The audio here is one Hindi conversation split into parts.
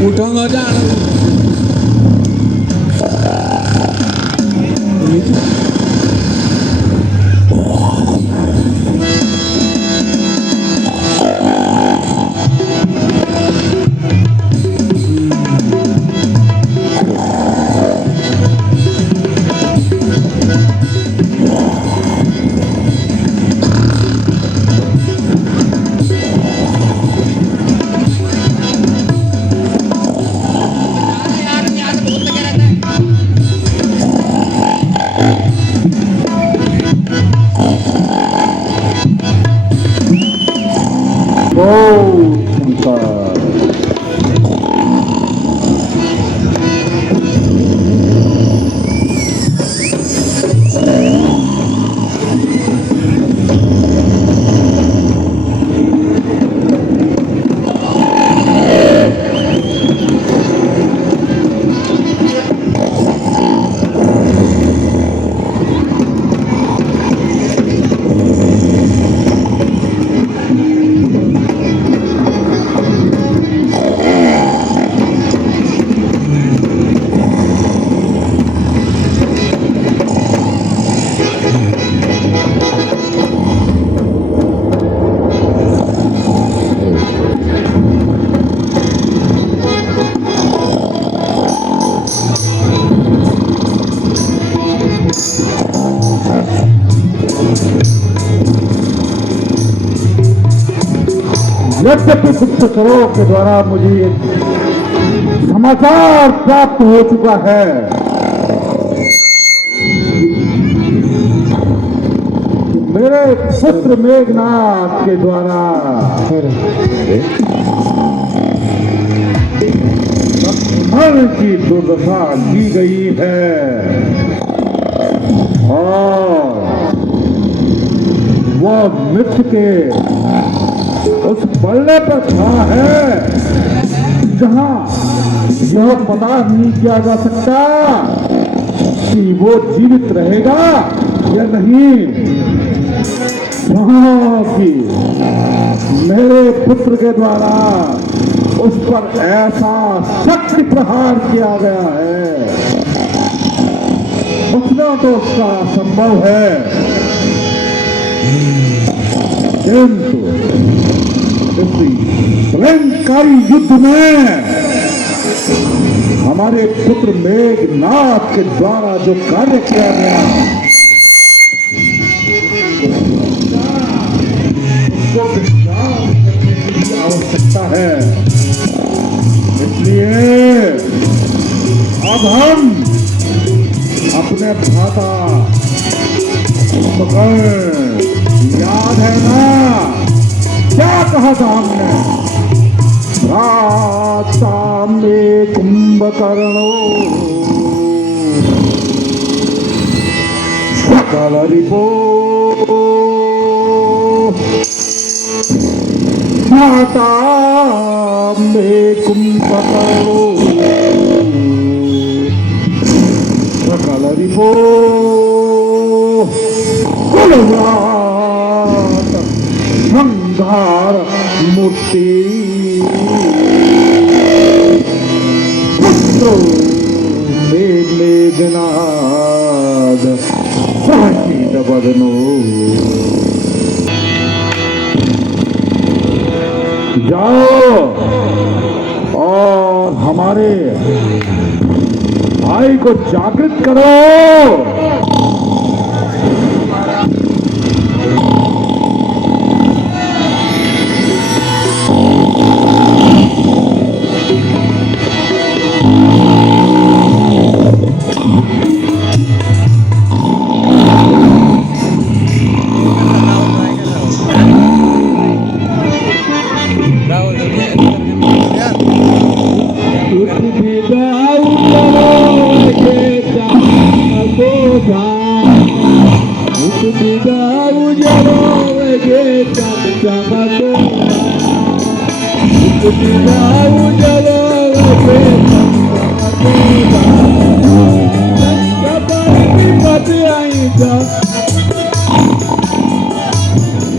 उठाऊंगा जान यद्यपि गुप्तचरों के द्वारा मुझे समाचार प्राप्त हो चुका है कि मेरे पुत्र मेघनाथ के द्वारा लक्ष्मण की दुर्दशा की गई है और वह मृत्यु के उस पल्ले पर खड़ा है जहां यह पता नहीं किया जा सकता कि वो जीवित रहेगा या नहीं, जहां कि मेरे पुत्र के द्वारा उस पर ऐसा शक्ति प्रहार किया गया है, बचना तो उसका संभव है, किंतु प्रलयंकारी युद्ध में हमारे पुत्र मेघनाथ के द्वारा जो कार्य किया गया उसको विचार करने की आवश्यकता है। इसलिए अब हम अपने भ्राता याद है ना क्या कहा था हमने, भ्राता में कुंभकर्णो सकल रिपो, भ्राता में कुंभकर्णो सकल रिपो कुलव्रात संघार मूर्ति पुत्रो मेघनाद प्राचीन बदनो। जाओ और हमारे भाई को जागृत करो।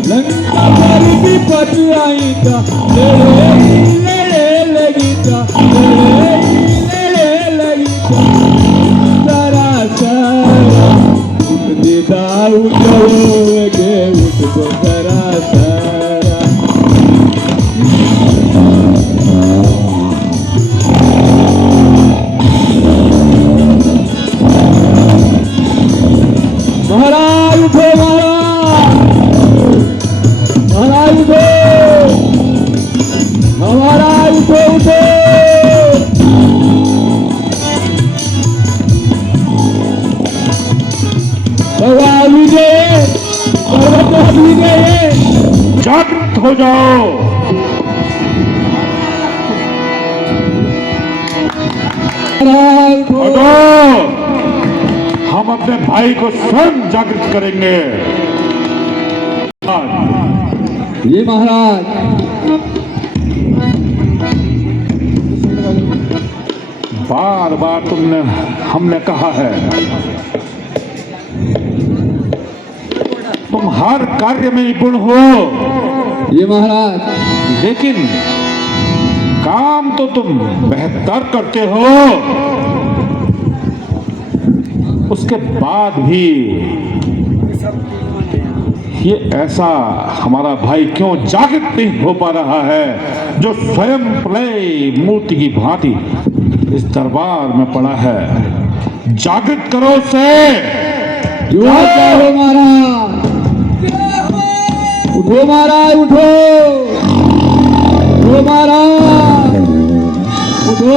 लंका पर भी पट आई था, लड़े लगी था। महाराज उठो उठो। भगवान विजय, पर्वत विजय, जागृत हो जाओ। उठो, हम अपने भाई को स्वयं जागृत करेंगे। ये महाराज बार बार हमने कहा है, तुम हर कार्य में निपुण हो। ये महाराज, लेकिन काम तो तुम बेहतर करते हो, उसके बाद भी ये ऐसा हमारा भाई क्यों जागृत नहीं हो पा रहा है, जो स्वयं प्रलय मूर्ति की भांति इस दरबार में पड़ा है। जागृत करो उसे। उठो महाराज, उठो महाराज, उठो उठो महाराज, उठो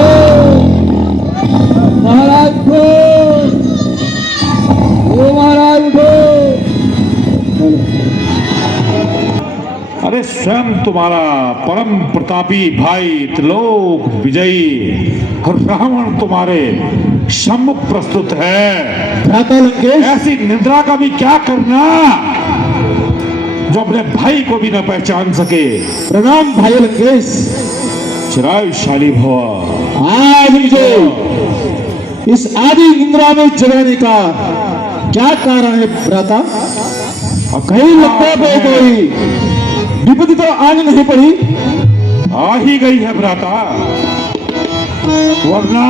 महाराज, उठो महाराज, उठो। अरे स्वयं तुम्हारा परम प्रतापी भाई त्रिलोक विजयी रावण तुम्हारे सम्मुख प्रस्तुत है। ऐसी निद्रा का भी क्या करना जो अपने भाई को भी न पहचान सके। प्रणाम भाई लंकेश। चिरायुशाली भव। आज मुझे इस आदि निद्रा में जगाने का क्या कारण है भ्राता? कहीं लगता है कोई विपत्ति तो आने नहीं पड़ी? आ ही गई है भ्राता, वरना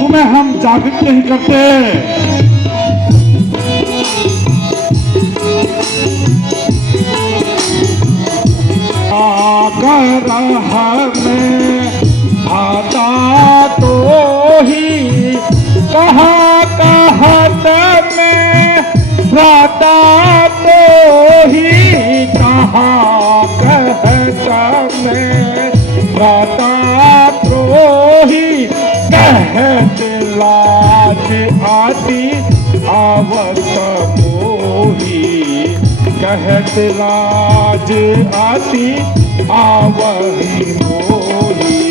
तुम्हें हम जागृत नहीं करते। आकर हमें आता तो ही कहा में भ्राता तो ही कहा में भ्राता तो ही कहत लाज आती आवत मोही, कहत लाज आती आवही मोही।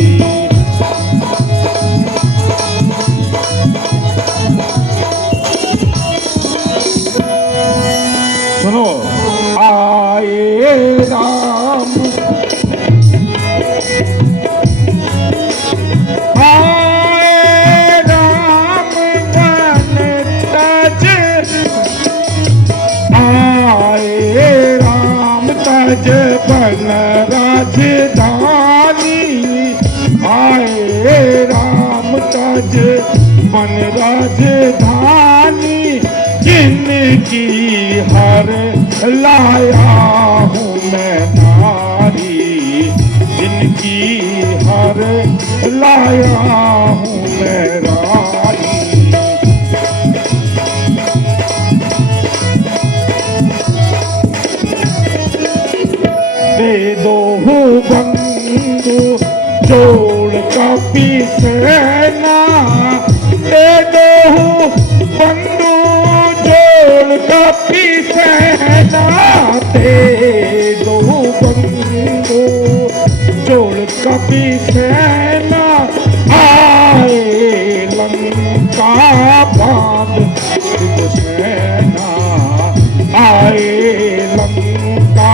सुनो, आए राम बन राजधानी, आए राम तज बन राजधानी, जिनकी हर लाया हूँ मैं नारी, जिनकी हर लाया हूँ मैं रानी। दे दो बंधु जोड़ कपी सेना, दे दो बंधु जोड़ कपी सेना, दे दो बंधु जोड़ कपी सेना, आए लंका बांध सेना, आए लंका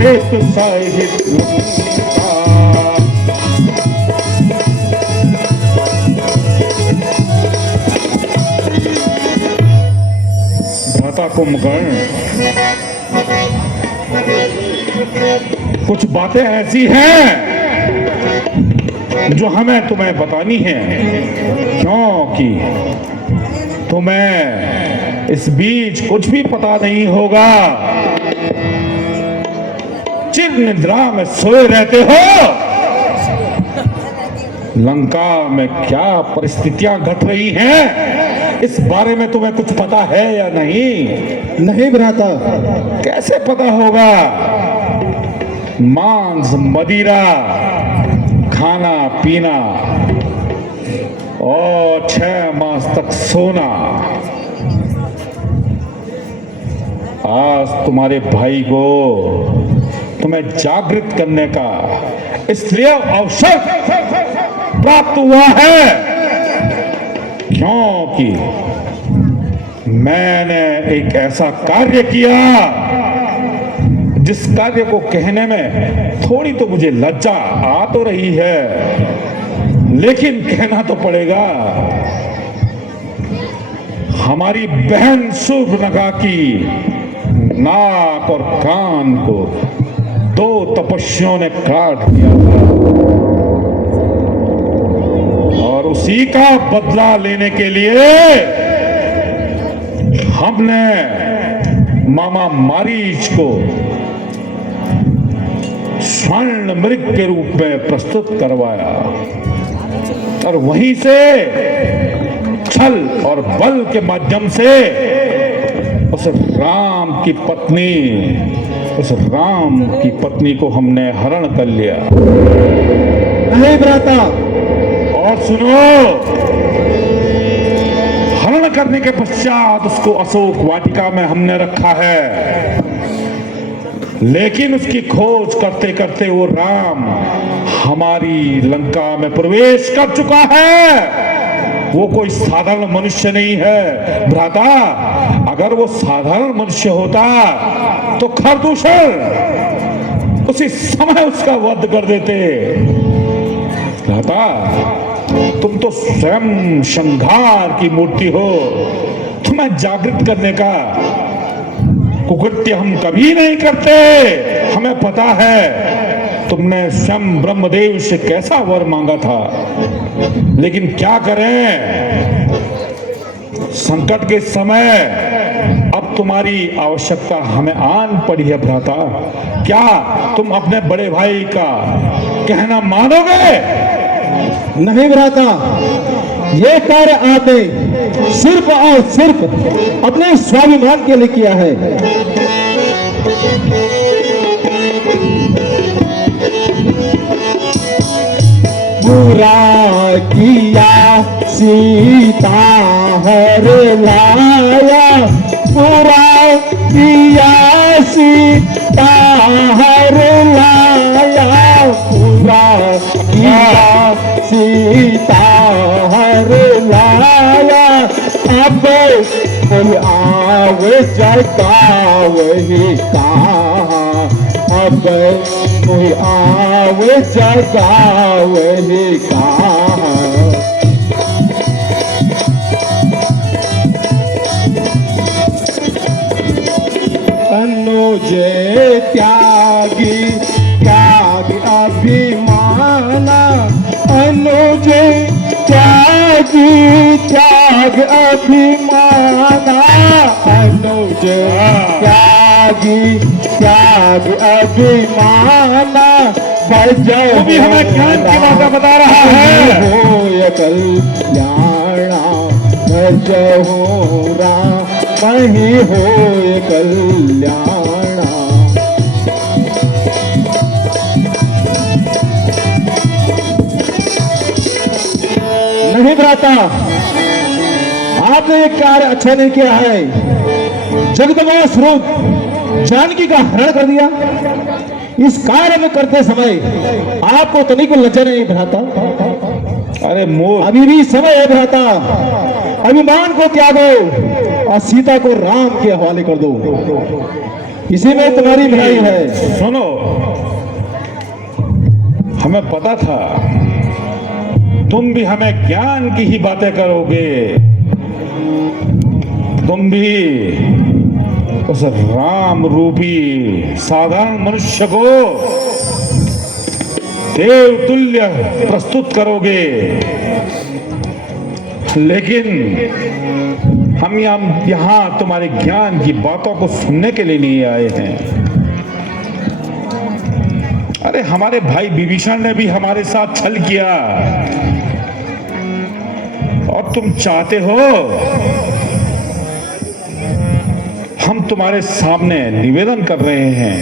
एक सहित लंका। भ्राता कुंभकर्ण, कुछ बातें ऐसी हैं जो हमें तुम्हें बतानी है, क्योंकि तुम्हें इस बीच कुछ भी पता नहीं होगा। चिर निद्रा में सोए रहते हो। लंका में क्या परिस्थितियां घट रही हैं, इस बारे में तुम्हें कुछ पता है या नहीं? नहीं भ्राता। कैसे पता होगा? मांस मदिरा खाना पीना और 6 मास तक सोना। आज तुम्हारे भाई को तुम्हें जागृत करने का इसलिए अवसर प्राप्त हुआ है क्योंकि मैंने एक ऐसा कार्य किया जिस कार्य को कहने में थोड़ी तो मुझे लज्जा आ तो रही है, लेकिन कहना तो पड़ेगा। हमारी बहन सूर्पनखा की नाक और कान को 2 तपस्वियों ने काट दिया था और उसी का बदला लेने के लिए हमने मामा मारीच को स्वर्ण मृग के रूप में प्रस्तुत करवाया और वहीं से छल और बल के माध्यम से उस राम की पत्नी को हमने हरण कर लिया। नहीं भ्राता, और सुनो, हरण करने के पश्चात उसको अशोक वाटिका में हमने रखा है, लेकिन उसकी खोज करते करते वो राम हमारी लंका में प्रवेश कर चुका है। वो कोई साधारण मनुष्य नहीं है भ्राता। अगर वो साधारण मनुष्य होता तो खरदूषण उसी समय उसका वध कर देते। भ्राता, तुम तो स्वयं संहार की मूर्ति हो। तुम्हें जागृत करने का कुकृत्य हम कभी नहीं करते। हमें पता है तुमने स्वयं ब्रह्मदेव से कैसा वर मांगा था, लेकिन क्या करें, संकट के समय अब तुम्हारी आवश्यकता हमें आन पड़ी है। भ्राता, क्या तुम अपने बड़े भाई का कहना मानोगे? नहीं भ्राता, ये कार्य आपने सिर्फ और सिर्फ अपने स्वाभिमान के लिए किया है। बुरा किया सीता हर लाया, बुरा किया सीता हर लाया, बुरा किया सीता हर लाया। अब कोई आवे जगावही कहाँ, अब कोई आवे जगावही कहाँ। अनुज त्यागी त्याग अभिमाना, अनुज त्यागी त्याग अभिमाना, अनुज त्यागी त्याग अभिमाना। बजो भी हमें ज्ञान की बातें बता रहा है। हो कल्याणा, बजो राम मही हो कल्याणा। नहीं भ्राता, आपने ये कार्य अच्छा नहीं किया है। जगदम्बा स्वरूप जानकी का हरण कर दिया। इस कार्य में करते समय आपको तनिक लज्जा नहीं भ्राता? अरे मोर, अभी भी समय है भ्राता, अभिमान को त्यागो और सीता को राम के हवाले कर दो। इसी में तुम्हारी भलाई है। सुनो, हमें पता था तुम भी हमें ज्ञान की ही बातें करोगे। तुम भी उस राम रूपी साधारण मनुष्य को देव तुल्य प्रस्तुत करोगे, लेकिन हम यहाँ तुम्हारे ज्ञान की बातों को सुनने के लिए नहीं आए हैं। अरे हमारे भाई विभीषण ने भी हमारे साथ छल किया और तुम चाहते हो हम तुम्हारे सामने निवेदन कर रहे हैं,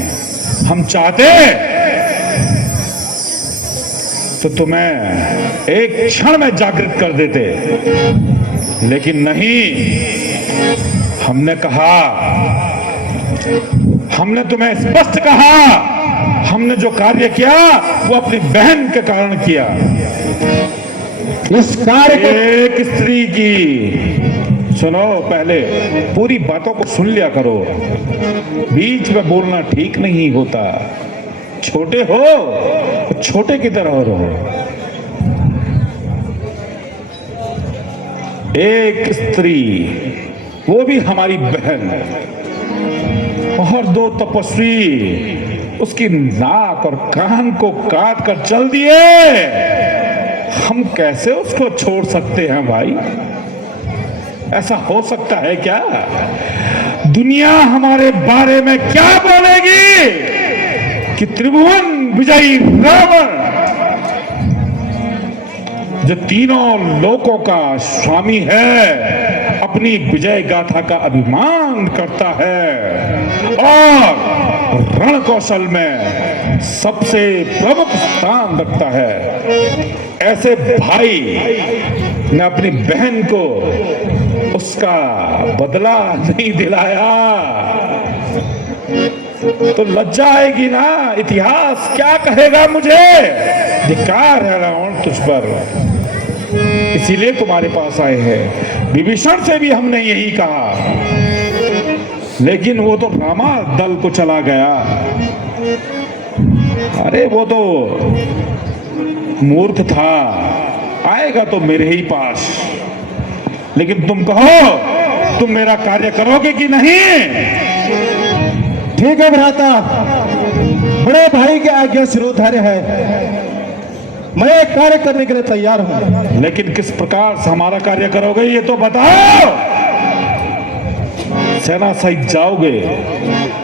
हम चाहते तो तुम्हें एक क्षण में जागृत कर देते, लेकिन नहीं। हमने तुम्हें स्पष्ट कहा, हमने जो कार्य किया वो अपनी बहन के कारण किया। इस कार्य को एक स्त्री की, सुनो, पहले पूरी बातों को सुन लिया करो, बीच में बोलना ठीक नहीं होता। छोटे हो तो छोटे की तरह रहो। एक स्त्री, वो भी हमारी बहन, और दो तपस्वी उसकी नाक और कान को काट कर चल दिए। हम कैसे उसको छोड़ सकते हैं भाई? ऐसा हो सकता है क्या? दुनिया हमारे बारे में क्या बोलेगी कि त्रिभुवन विजयी रावण, जो तीनों लोकों का स्वामी है, अपनी विजय गाथा का अभिमान करता है और रण कौशल में सबसे प्रमुख स्थान रखता है। ऐसे भाई ने अपनी बहन को उसका बदला नहीं दिलाया तो लज्जा आएगी ना। इतिहास क्या कहेगा मुझे? धिक्कार है रावण तुझ पर, इसीलिए तुम्हारे पास आए हैं। विभीषण से भी हमने यही कहा, लेकिन वो तो रामा दल को चला गया। अरे वो तो मूर्ख था, आएगा तो मेरे ही पास। लेकिन तुम कहो, तुम मेरा कार्य करोगे कि नहीं? ठीक है भ्राता, बड़े भाई की आज्ञा सिरोधार्य है, मैं एक कार्य करने के लिए तैयार हूं। लेकिन किस प्रकार से हमारा कार्य करोगे ये तो बताओ। सेना सहित जाओगे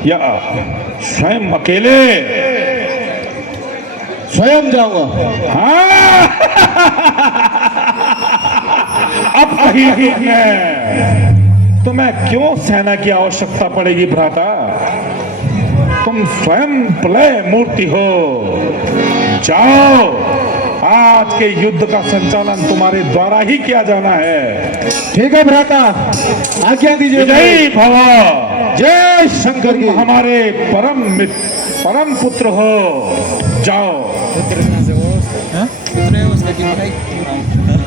या स्वयं अकेले? स्वयं जाऊंगा। हाँ। अब कही है, तुम्हें क्यों सेना की आवश्यकता पड़ेगी भ्राता? तुम स्वयं प्रलय मूर्ति हो। जाओ, आज के युद्ध का संचालन तुम्हारे द्वारा ही किया जाना है। ठीक है भ्राता, आज्ञा दीजिए। जय भव। जय शंकर की। तुम हमारे परम मित्र, परम पुत्र हो। जाओ। Terus masuk, hah? Terus lagi baik.